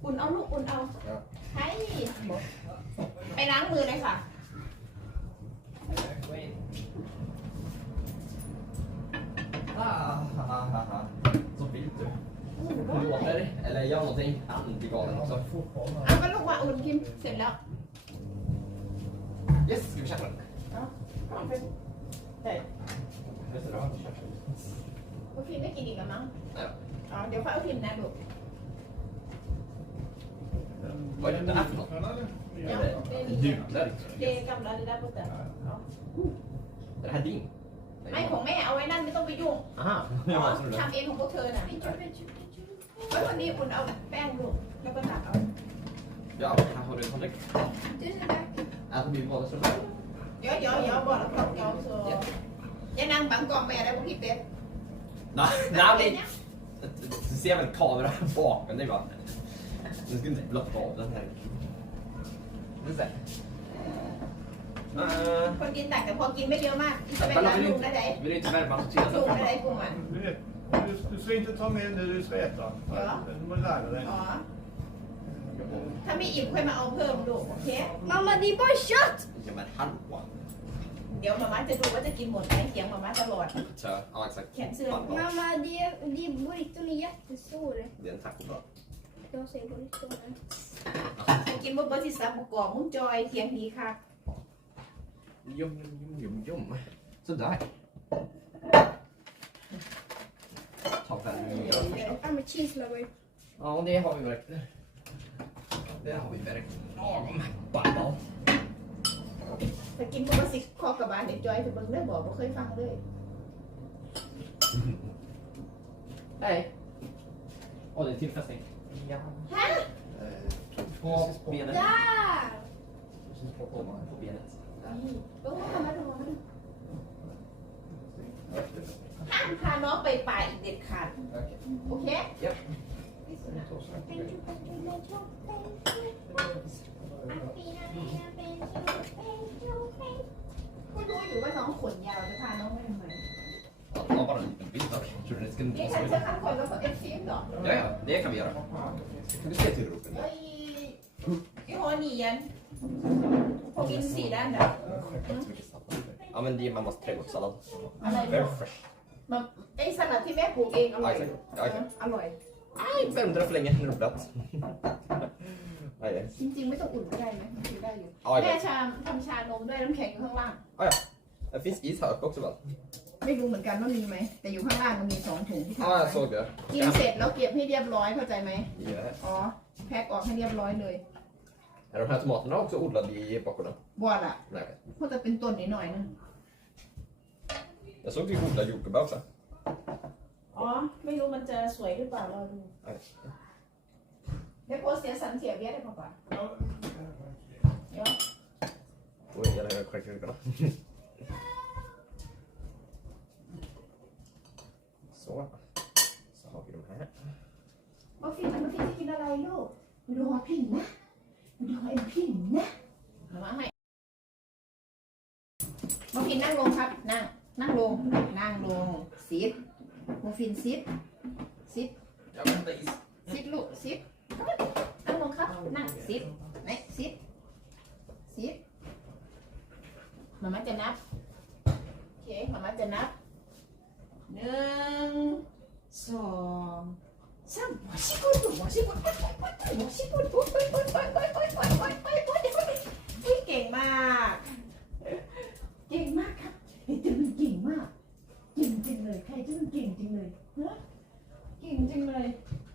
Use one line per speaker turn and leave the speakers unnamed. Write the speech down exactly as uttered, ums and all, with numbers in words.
อุ่นเอาลูกอุ่นเอาใช่ไปล้างมือเลยค่ะ
Så vilt du. Låter det? Eller gör någonting anti-galen också.
เอาก็ลูกว่าอุ่นกินเสร็จแล้ว
Yes, ska vi köpa den?
เอาไปใช่โอเคไม่กินอีกแล้วมั้งอ๋อเดี๋ยวค่อยเอาพิมพ์นะลูก
Vad är det där för något? Judar.
เดกำลังได้ปุ๊บแต่
Är det här din?
ไม่ของแม่เอาไว้นั่นไม่ต้องไปยุ่ง
Aha,
อ๋
jag
อ
var som
ทำเองของพวกเธอน่ะแล้ววันนี้อุ่นเอาแป้งลูกแล้วก็ตักเอา
Ja, här har du en tallrik. Äter vi båda så?
เดี๋ยวเดี๋ยวเดี๋ยวบอกแล้วก็เดี๋ยวโซ่ยังนั่งบังกองแม่ได้พวกพี่เป็ด
Nej, nej, nej. Du ser väl kameran bakom dig va? Du ska inte blocka av den här. Du ser.
คนกินตักแต่พอกินไม่เยอะมากจะเป็นร้านลุงได้ไหน
Vill du inte värma så
ลุงได้ไหนกุ้งมัน
Du, vet, du, du ska inte ta med när du ska äta.
Ja.
Du måste lära dig.
อ๋อถ้าไม่อิ่มค่อยมาเอาเพิ่มลูกโอเค
Mamma, det är bara kött!
Ja men hallå.
เดี๋ยวมาม่าจะดูว่าจะกินหมดไหมเสียงมาม่าตลอด
Så, ja exakt.
แขนเสื้อ
Mamma, det, det burriton är jättestor.
Det är en tacobar.
Jag säger burriton.
กินบ่เบอร์ที่สามกอกมุ้งจอยเทียงดีค่ะ
Jum, jum, jum, jum. Sådär. Ta den.
I'm a cheese lover.
Ja, det har vi verkligen. Det har vi verkligen. Babba.
ถ้ากินบ่เบอร์สิคอกับบานเด็กจอยจะเบิ่งได้บอกบ่เคยฟังเลย
Nej. Åh, det är tillfästning. Ja.
ฮะ
På benet.
Där!
På, på, på benet.
ลงมาทำมาดูมาดูห้ามพาน้องไปป่าอีกเด็ดขาด
Okej.
โอเค
Japp.
Thank you. คุณรู้อยู่ว่าน้องขนยาวจะพาน้องไปทำไม
Ja, ta bara en liten bild. Okej. Tror du det ska
นี่
inte
ฉัน
vara
จะ
så?
ทำคนแล้วก็เอฟซีเหรอ
Ja, ja, det kan vi göra. Kan du se till ropen
เฮ้
där?
ยยี่ห้อนี้ยันพวกมินสีด้านดับ
Ja, men det är mammas trädgårdssallad.
อะไรเนาะ
Very fresh.
มันไอ้สลัดที่แม่ปลูกเองอร่อย
Ja, exakt.
อร่อย
Nej, värmde den för länge. Nu är det blött. Nej, det.
จริงๆไม่ต้องอุ่นก็ได้ไหมมันคือได้อยู่
Ja,
แม่
ja.
ชามทำชานมด้วยน้ำแข็งอยู่ข้างล่าง
Ah, ja. Det finns is här uppe också väl?
ไม่รู้เหมือนกันว่ามีไหมแต่อยู่ข้างล่างมันมีสองถุงที่ทำ
Ja, jag
ไว้
såg det.
กินเสร็จแล้วเก็บให้เรียบร้อยเข้าใจไหม
Yes.
อ๋อแพ็คออกให้เรียบร้อยเลย
Är de här tomaterna också odlade i bakorna?
บอลอ่ะ
Nej, okej.
เพราะจะเป็นต้นนิดหน่อยนึง
Jag såg du odla jordgubbar också.
อ๋อไม่รู้มันจะสวยหรือเปล่าเราดู
Nej.
เดี๋ยวโพสเสียสันเสียเบี้ยได้ป่ะป่ะเดี๋ยว
Oj, jag lägger kvarkrukorna. Så. Så har vi de här.
มาฟินมันมาฟินจะกินอะไรลูกมาดูหอพินนะมาดูหอเอ็มพินนะมาให้มาฟินนั่งลงครับนั่งนั่งลงนั่งลงซิดมาฟินซิดซิด
Jag väntar is.
ซิดลูกซิดนั่งลงครับนั่งซิดไหนซิดซิดมาม่าจะนับโอเคมาม่าจะนับหนึ่งสองสามหัวชิบุนหัวชิบุนหัวชิบุนโอ้ยโอ้ยโอ้ยโอ้ยโอ้ยโอ้ยโอ้ยโอ้ยโอ้ยโอ้ยโอ้ยเก่งมากเก่งมากครับเฮ้ยจะมันเก่งมากเก่งจริงเลยใครจะมันเก่งจริงเลยฮะเก่งจริงเลย